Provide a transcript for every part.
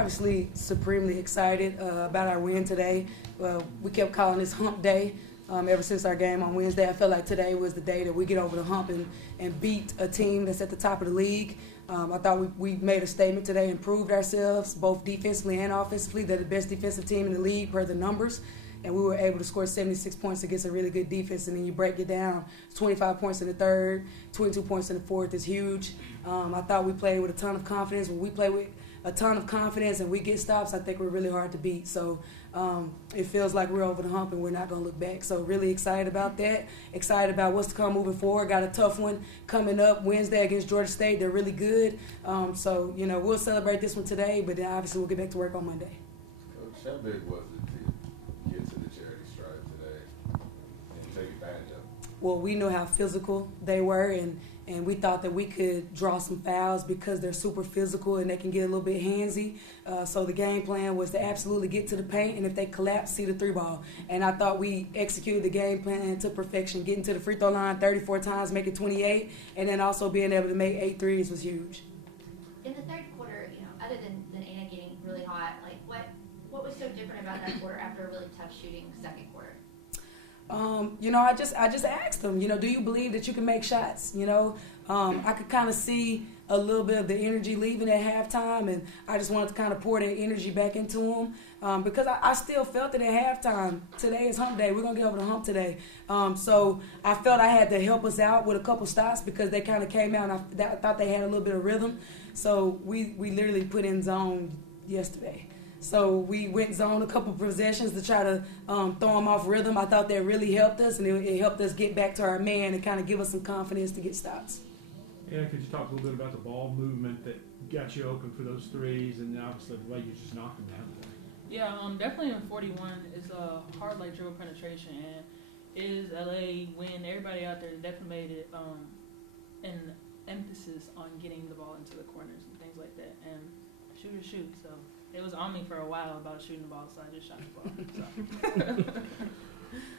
obviously supremely excited about our win today. We kept calling this hump day ever since our game on Wednesday. I felt like today was the day that we get over the hump and beat a team that's at the top of the league. I thought we made a statement today and proved ourselves, both defensively and offensively. They're the best defensive team in the league per the numbers. And we were able to score 76 points against a really good defense. And then you break it down, 25 points in the third, 22 points in the fourth is huge. I thought we played with a ton of confidence. When we play with a ton of confidence and we get stops, I think we're really hard to beat. So it feels like we're over the hump and we're not going to look back. So really excited about that, excited about what's to come moving forward. Got a tough one coming up Wednesday against Georgia State. They're really good. So, we'll celebrate this one today, but then obviously we'll get back to work on Monday. Coach, how big was it to get to the charity stripe today and take advantage of it? Well, we knew how physical they were, and we thought that we could draw some fouls because they're super physical and they can get a little bit handsy. So the game plan was to absolutely get to the paint, and if they collapse, see the three ball. And I thought we executed the game plan to perfection, getting to the free throw line 34 times, making 28, and then also being able to make 8 threes was huge. In the third quarter, other than Anna getting really hot, what was so different about that quarter after a really tough shooting second quarter? I just asked them, do you believe that you can make shots? I could kind of see a little bit of the energy leaving at halftime, and I just wanted to kind of pour that energy back into them because I still felt it at halftime. Today is hump day. We're going to get over the hump today. So I felt I had to help us out with a couple stops because they kind of came out, and I thought they had a little bit of rhythm. So we literally put in zone yesterday. So we went zone a couple possessions to try to throw them off rhythm. I thought that really helped us, and it helped us get back to our man and kind of give us some confidence to get stops. Yeah, could you talk a little bit about the ball movement that got you open for those threes, and obviously the way you just knocked them down? Yeah, definitely in 41 is a hard dribble penetration, and it is LA when everybody out there definitely made it an emphasis on getting the ball into the corners and things like that, and shoot. So it was on me for a while about shooting the ball, so I just shot the ball. So.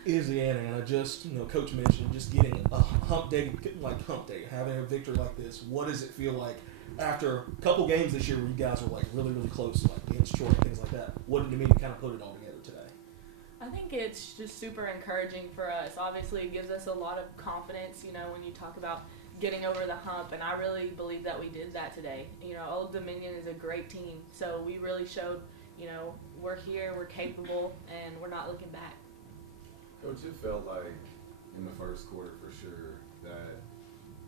Izzy and Anna, just Coach mentioned just getting a hump day, having a victory like this. What does it feel like after a couple games this year where you guys were really, really close, against Troy and things like that? What did it mean to kind of put it all together today? I think it's just super encouraging for us. Obviously, it gives us a lot of confidence. When you talk about getting over the hump, and I really believe that we did that today. Old Dominion is a great team, so we really showed, we're here, we're capable, and we're not looking back. Coach, it felt like in the first quarter for sure that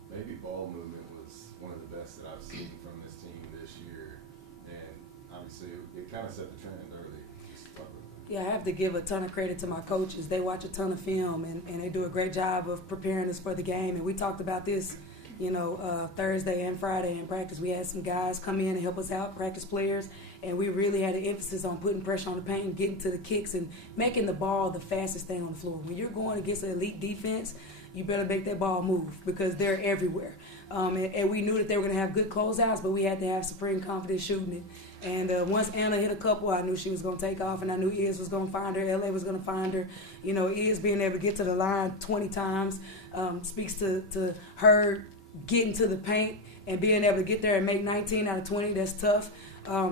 maybe ball movement was one of the best that I've seen from this team this year, and obviously it kind of set the trend early. Yeah, I have to give a ton of credit to my coaches. They watch a ton of film, and they do a great job of preparing us for the game. And we talked about this, Thursday and Friday in practice. We had some guys come in and help us out, practice players, and we really had an emphasis on putting pressure on the paint and getting to the kicks and making the ball the fastest thing on the floor. When you're going against an elite defense, you better make that ball move because they're everywhere. And we knew that they were going to have good closeouts, but we had to have supreme confidence shooting it. And once Anna hit a couple, I knew she was going to take off, and I knew Iz was going to find her, LA was going to find her. Iz being able to get to the line 20 times speaks to her getting to the paint and being able to get there and make 19 out of 20. That's tough.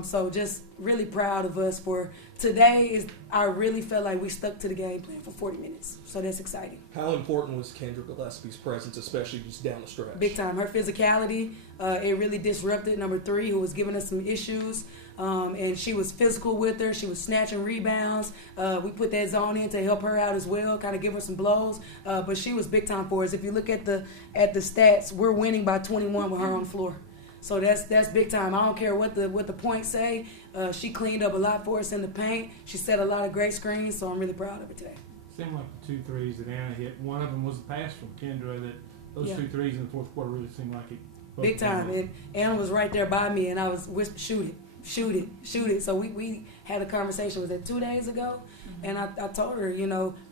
So just really proud of us for today. I really felt like we stuck to the game plan for 40 minutes. So that's exciting. How important was Kendra Gillespie's presence, especially just down the stretch? Big time. Her physicality, it really disrupted number 3, who was giving us some issues. And she was physical with her. She was snatching rebounds. We put that zone in to help her out as well, kind of give her some blows. But she was big time for us. If you look at the stats, we're winning by 21 with her on the floor. So that's big time. I don't care what the points say. She cleaned up a lot for us in the paint. She set a lot of great screens, so I'm really proud of her today. Seemed like the 2 threes that Anna hit. One of them was a pass from Kendra. That those 2 threes in the fourth quarter really seemed like it. Big time. And Anna was right there by me, and I was whispering, shoot it. So we had a conversation. Was that 2 days ago? Mm-hmm. And I told her,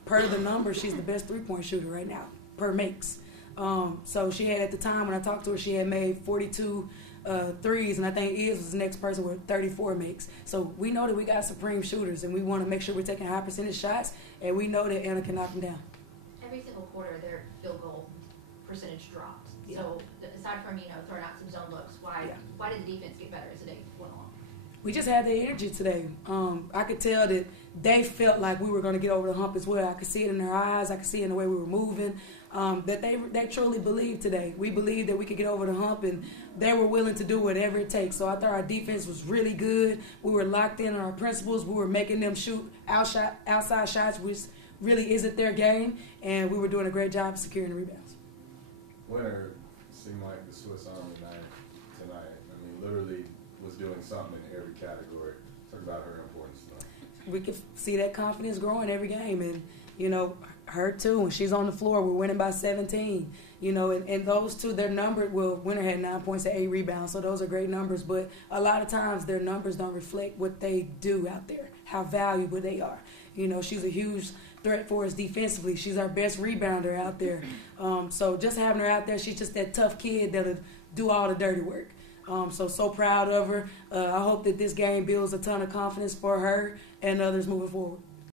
per the number, she's the best 3-point shooter right now, per makes. So she had, at the time when I talked to her, she had made 42 threes, and I think Iz was the next person with 34 makes. So we know that we got supreme shooters, and we want to make sure we're taking high percentage shots, and we know that Anna can knock them down. Every single quarter, their field goal percentage dropped. Yeah. So aside from throwing out some zone looks, why did the defense get better as the day went along? We just had the energy today. I could tell that they felt like we were going to get over the hump as well. I could see it in their eyes. I could see it in the way we were moving. That they truly believed today. We believed that we could get over the hump, and they were willing to do whatever it takes. So I thought our defense was really good. We were locked in on our principles. We were making them shoot outside shots, which really isn't their game, and we were doing a great job securing the rebounds. Winner seemed like the Swiss Army knife tonight. I mean, literally was doing something in every category. Talk about her importance tonight. We could see that confidence growing every game, and her too. When she's on the floor, we're winning by 17. And those two, their number. Well, Winner had 9 points and 8 rebounds, so those are great numbers. But a lot of times, their numbers don't reflect what they do out there, how valuable they are. She's a huge threat for us defensively. She's our best rebounder out there. So just having her out there, she's just that tough kid that'll do all the dirty work. So proud of her. I hope that this game builds a ton of confidence for her and others moving forward.